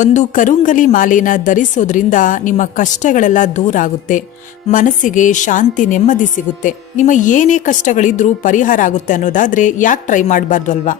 ಒಂದು ಕರುಂಗಲಿ ಮಾಲೆನ ಧರಿಸೋದ್ರಿಂದ ನಿಮ್ಮ ಕಷ್ಟಗಳೆಲ್ಲ ದೂರ ಆಗುತ್ತೆ ಮನಸ್ಸಿಗೆ ಶಾಂತಿ ನೆಮ್ಮದಿ ಸಿಗುತ್ತೆ. ನಿಮ್ಮ ಏನೇ ಕಷ್ಟಗಳಿದ್ರೂ ಪರಿಹಾರ ಆಗುತ್ತೆ ಅನ್ನೋದಾದರೆ ಯಾಕೆ ಟ್ರೈ ಮಾಡಬಾರ್ದು ಅಲ್ವಾ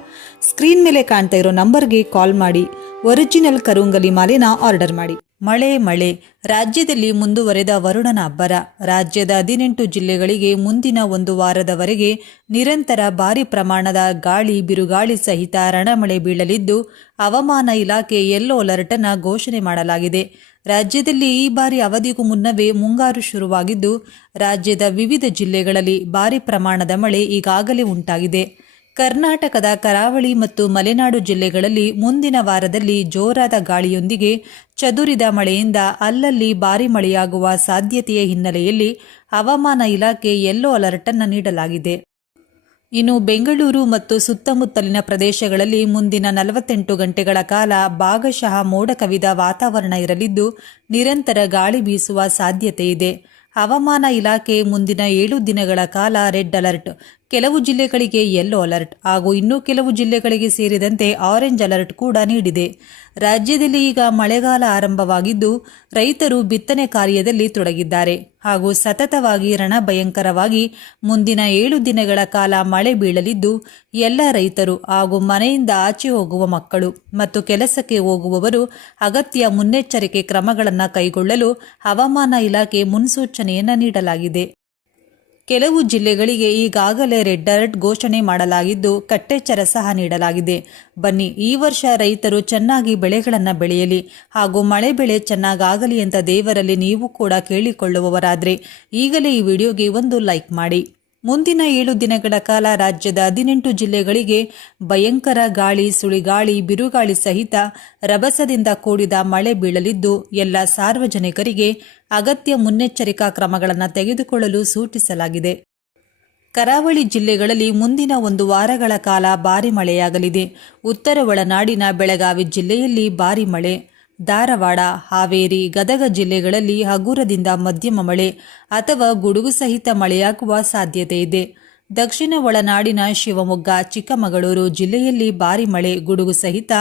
ಸ್ಕ್ರೀನ್ ಮೇಲೆ ಕಾಣ್ತಾ ಇರೋ ನಂಬರ್ಗೆ ಕಾಲ್ ಮಾಡಿ. ಒರಿಜಿನಲ್ ಕರುಂಗಲಿ ಮಾಲೆನ ಆರ್ಡರ್ ಮಾಡಿ. ಮಳೆ ಮಳೆ. ರಾಜ್ಯದಲ್ಲಿ ಮುಂದುವರೆದ ವರುಣನ ಅಬ್ಬರ. ರಾಜ್ಯದ ಹದಿನೆಂಟು ಜಿಲ್ಲೆಗಳಿಗೆ ಮುಂದಿನ ಒಂದು ವಾರದವರೆಗೆ ನಿರಂತರ ಭಾರಿ ಪ್ರಮಾಣದ ಗಾಳಿ, ಬಿರುಗಾಳಿ ಸಹಿತ ರಣಮಳೆ ಬೀಳಲಿದ್ದು, ಹವಾಮಾನ ಇಲಾಖೆ ಯೆಲ್ಲೋ ಅಲರ್ಟ್ ಅನ್ನು ಘೋಷಣೆ ಮಾಡಲಾಗಿದೆ. ರಾಜ್ಯದಲ್ಲಿ ಈ ಬಾರಿ ಅವಧಿಗೂ ಮುನ್ನವೇ ಮುಂಗಾರು ಶುರುವಾಗಿದ್ದು, ರಾಜ್ಯದ ವಿವಿಧ ಜಿಲ್ಲೆಗಳಲ್ಲಿ ಭಾರಿ ಪ್ರಮಾಣದ ಮಳೆ ಈಗಾಗಲೇ ಉಂಟಾಗಿದೆ. ಕರ್ನಾಟಕದ ಕರಾವಳಿ ಮತ್ತು ಮಲೆನಾಡು ಜಿಲ್ಲೆಗಳಲ್ಲಿ ಮುಂದಿನ ವಾರದಲ್ಲಿ ಜೋರಾದ ಗಾಳಿಯೊಂದಿಗೆ ಚದುರಿದ ಮಳೆಯಿಂದ ಅಲ್ಲಲ್ಲಿ ಭಾರಿ ಮಳೆಯಾಗುವ ಸಾಧ್ಯತೆಯ ಹಿನ್ನೆಲೆಯಲ್ಲಿ ಹವಾಮಾನ ಇಲಾಖೆ ಯೆಲ್ಲೋ ಅಲರ್ಟ್ ಅನ್ನು ನೀಡಲಾಗಿದೆ. ಇನ್ನು ಬೆಂಗಳೂರು ಮತ್ತು ಸುತ್ತಮುತ್ತಲಿನ ಪ್ರದೇಶಗಳಲ್ಲಿ ಮುಂದಿನ ನಲವತ್ತೆಂಟು ಗಂಟೆಗಳ ಕಾಲ ಭಾಗಶಃ ಮೋಡ ಕವಿದ ವಾತಾವರಣ ಇರಲಿದ್ದು, ನಿರಂತರ ಗಾಳಿ ಬೀಸುವ ಸಾಧ್ಯತೆ ಇದೆ. ಹವಾಮಾನ ಇಲಾಖೆ ಮುಂದಿನ ಏಳು ದಿನಗಳ ಕಾಲ ರೆಡ್ ಅಲರ್ಟ್ ಕೆಲವು ಜಿಲ್ಲೆಗಳಿಗೆ ಯೆಲ್ಲೋ ಅಲರ್ಟ್ ಹಾಗೂ ಇನ್ನೂ ಕೆಲವು ಜಿಲ್ಲೆಗಳಿಗೆ ಸೇರಿದಂತೆ ಆರೆಂಜ್ ಅಲರ್ಟ್ ಕೂಡ ನೀಡಿದೆ. ರಾಜ್ಯದಲ್ಲಿ ಈಗ ಮಳೆಗಾಲ ಆರಂಭವಾಗಿದ್ದು, ರೈತರು ಬಿತ್ತನೆ ಕಾರ್ಯದಲ್ಲಿ ತೊಡಗಿದ್ದಾರೆ ಹಾಗೂ ಸತತವಾಗಿ ರಣಭಯಂಕರವಾಗಿ ಮುಂದಿನ ಏಳು ದಿನಗಳ ಕಾಲ ಮಳೆ ಬೀಳಲಿದ್ದು, ಎಲ್ಲ ರೈತರು ಹಾಗೂ ಮನೆಯಿಂದ ಆಚೆ ಹೋಗುವ ಮಕ್ಕಳು ಮತ್ತು ಕೆಲಸಕ್ಕೆ ಹೋಗುವವರು ಅಗತ್ಯ ಮುನ್ನೆಚ್ಚರಿಕೆ ಕ್ರಮಗಳನ್ನು ಕೈಗೊಳ್ಳಲು ಹವಾಮಾನ ಇಲಾಖೆ ಮುನ್ಸೂಚನೆಯನ್ನು ನೀಡಲಾಗಿದೆ. ಕೆಲವು ಜಿಲ್ಲೆಗಳಿಗೆ ಈಗಾಗಲೇ ರೆಡ್ ಅಲರ್ಟ್ ಘೋಷಣೆ ಮಾಡಲಾಗಿದ್ದು ಕಟ್ಟೆಚ್ಚರ ಸಹ ನೀಡಲಾಗಿದೆ. ಬನ್ನಿ, ಈ ವರ್ಷ ರೈತರು ಚೆನ್ನಾಗಿ ಬೆಳೆಗಳನ್ನು ಬೆಳೆಯಲಿ ಹಾಗೂ ಮಳೆ ಬೆಳೆ ಚೆನ್ನಾಗಾಗಲಿ ಅಂತ ದೇವರಲ್ಲಿ ನೀವು ಕೂಡ ಕೇಳಿಕೊಳ್ಳುವವರಾದರೆ ಈಗಲೇ ಈ ವಿಡಿಯೋಗೆ ಒಂದು ಲೈಕ್ ಮಾಡಿ. ಮುಂದಿನ ಏಳು ದಿನಗಳ ಕಾಲ ರಾಜ್ಯದ ಹದಿನೆಂಟು ಜಿಲ್ಲೆಗಳಿಗೆ ಭಯಂಕರ ಗಾಳಿ, ಸುಳಿಗಾಳಿ, ಬಿರುಗಾಳಿ ಸಹಿತ ರಭಸದಿಂದ ಕೂಡಿದ ಮಳೆ ಬೀಳಲಿದ್ದು, ಎಲ್ಲ ಸಾರ್ವಜನಿಕರಿಗೆ ಅಗತ್ಯ ಮುನ್ನೆಚ್ಚರಿಕಾ ಕ್ರಮಗಳನ್ನು ತೆಗೆದುಕೊಳ್ಳಲು ಸೂಚಿಸಲಾಗಿದೆ. ಕರಾವಳಿ ಜಿಲ್ಲೆಗಳಲ್ಲಿ ಮುಂದಿನ ಒಂದು ವಾರಗಳ ಕಾಲ ಭಾರಿ ಮಳೆಯಾಗಲಿದೆ. ಉತ್ತರ ಒಳನಾಡಿನ ಬೆಳಗಾವಿ ಜಿಲ್ಲೆಯಲ್ಲಿ ಭಾರಿ ಮಳೆ. ಧಾರವಾಡ, ಹಾವೇರಿ, ಗದಗ ಜಿಲ್ಲೆಗಳಲ್ಲಿ ಹಗುರದಿಂದ ಮಧ್ಯಮ ಮಳೆ ಅಥವಾ ಗುಡುಗು ಸಹಿತ ಮಳೆಯಾಗುವ ಸಾಧ್ಯತೆ ಇದೆ. ದಕ್ಷಿಣ ಒಳನಾಡಿನ ಶಿವಮೊಗ್ಗ, ಚಿಕ್ಕಮಗಳೂರು ಜಿಲ್ಲೆಯಲ್ಲಿ ಭಾರಿ ಮಳೆ, ಗುಡುಗು ಸಹಿತ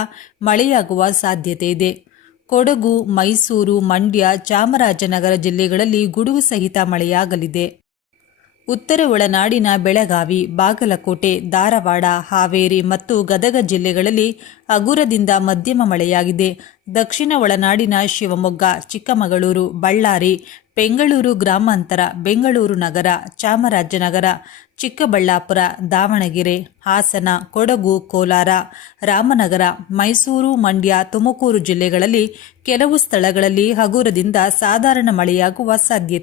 ಮಳೆಯಾಗುವ ಸಾಧ್ಯತೆ ಇದೆ. ಕೊಡಗು, ಮೈಸೂರು, ಮಂಡ್ಯ, ಚಾಮರಾಜನಗರ ಜಿಲ್ಲೆಗಳಲ್ಲಿ ಗುಡುಗು ಸಹಿತ ಮಳೆಯಾಗಲಿದೆ. ಉತ್ತರ ಒಳನಾಡಿನ ಬೆಳಗಾವಿ, ಬಾಗಲಕೋಟೆ, ಧಾರವಾಡ, ಹಾವೇರಿ ಮತ್ತು ಗದಗ ಜಿಲ್ಲೆಗಳಲ್ಲಿ ಹಗುರದಿಂದ ಮಧ್ಯಮ ಮಳೆಯಾಗಿದೆ. ದಕ್ಷಿಣ ಒಳನಾಡಿನ ಶಿವಮೊಗ್ಗ, ಚಿಕ್ಕಮಗಳೂರು, ಬಳ್ಳಾರಿ, ಬೆಂಗಳೂರು ಗ್ರಾಮಾಂತರ, ಬೆಂಗಳೂರು ನಗರ, ಚಾಮರಾಜನಗರ, ಚಿಕ್ಕಬಳ್ಳಾಪುರ, ದಾವಣಗೆರೆ, ಹಾಸನ, ಕೊಡಗು, ಕೋಲಾರ, ರಾಮನಗರ, ಮೈಸೂರು, ಮಂಡ್ಯ, ತುಮಕೂರು ಜಿಲ್ಲೆಗಳಲ್ಲಿ ಕೆಲವು ಸ್ಥಳಗಳಲ್ಲಿ ಹಗುರದಿಂದ ಸಾಧಾರಣ ಮಳೆಯಾಗುವ ಸಾಧ್ಯತೆ